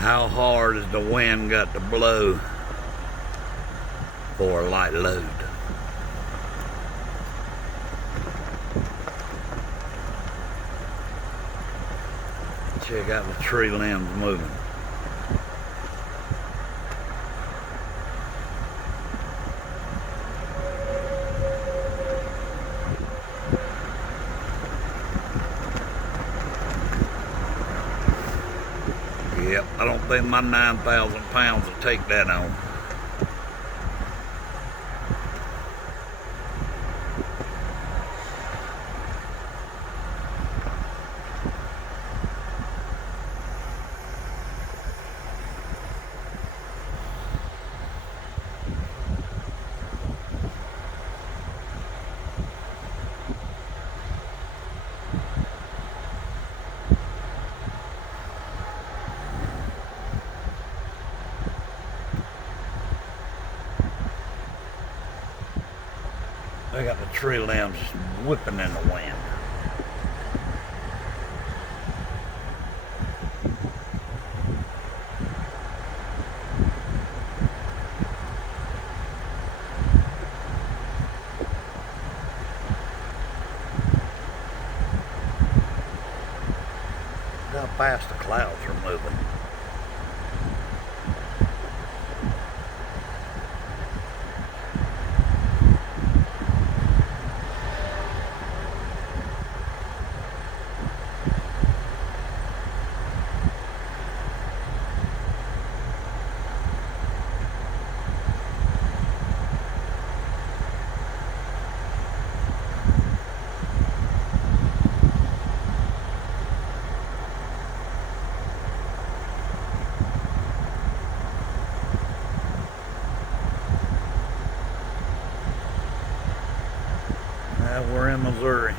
How hard has the wind got to blow for a light load? Check out the tree limbs moving. Yep, I don't think my 9,000 pounds will take that on. They got the tree limbs whipping in the wind. Look how fast the clouds are moving. We're in Missouri.